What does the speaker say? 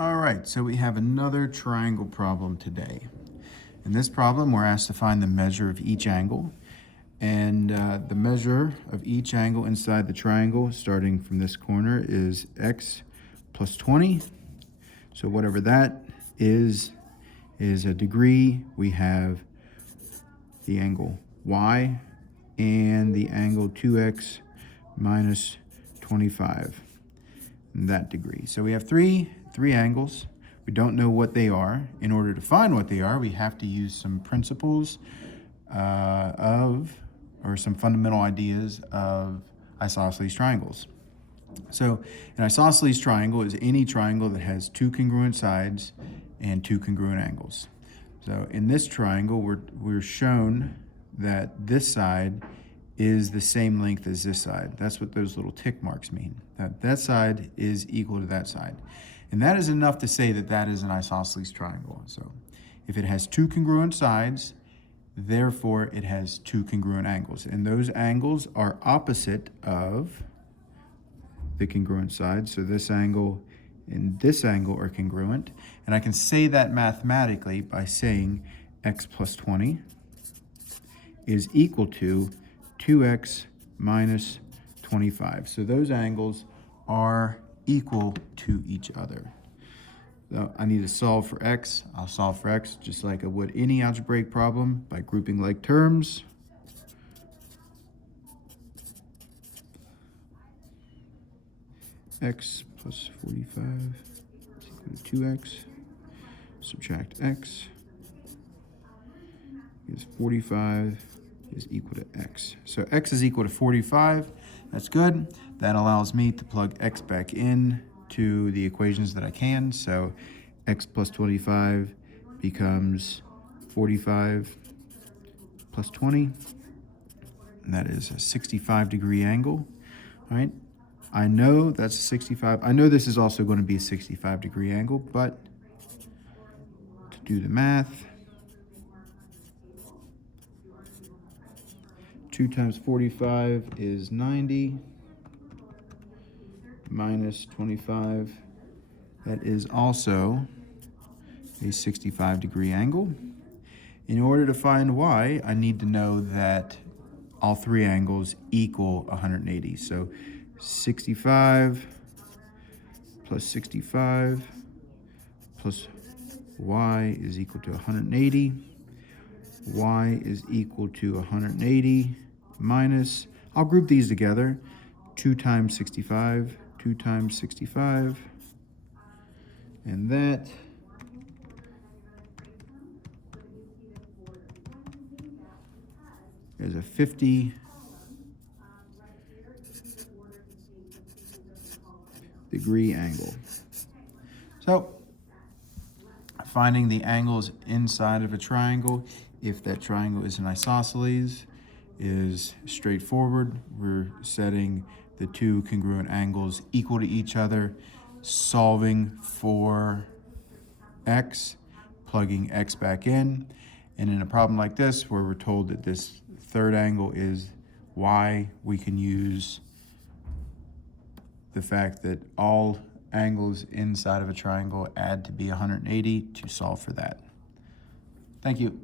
All right, so we have another triangle problem today. In this problem, we're asked to find the measure of each angle. And the measure of each angle inside the triangle, starting from this corner, is x plus 20. So whatever that is a degree. We have the angle y and the angle 2x minus 25. That degree. So we have three angles. We don't know what they are. In order to find what they are, we have to use some principles or some fundamental ideas of isosceles triangles. So an isosceles triangle is any triangle that has two congruent sides and two congruent angles. So in this triangle, we're shown that this side is the same length as this side. That's what those little tick marks mean. That side is equal to that side. And that is enough to say that that is an isosceles triangle. So if it has two congruent sides, therefore it has two congruent angles. And those angles are opposite of the congruent sides. So this angle and this angle are congruent. And I can say that mathematically by saying x plus 20 is equal to 2x minus 25. So those angles are equal to each other. So I need to solve for x. I'll solve for x just like I would any algebraic problem by grouping like terms. X plus 45 is equal to 2x. Subtract x is 45 is equal to x. So x is equal to 45. That's good. That allows me to plug x back in to the equations that I can. So x plus 25 becomes 45 plus 20. And that is a 65-degree angle. All right. I know that's a 65. I know this is also going to be a 65-degree angle, but to do the math, 2 times 45 is 90, minus 25. That is also a 65-degree angle. In order to find y, I need to know that all three angles equal 180. So 65 plus 65 plus y is equal to 180. Y is equal to 180 minus, I'll group these together, 2 times 65, 2 times 65, and that is a 50-degree angle. So finding the angles inside of a triangle, if that triangle is an isosceles, is straightforward. We're setting the two congruent angles equal to each other, solving for x, plugging x back in. And in a problem like this, where we're told that this third angle is y, we can use the fact that all angles inside of a triangle add to be 180 to solve for that. Thank you.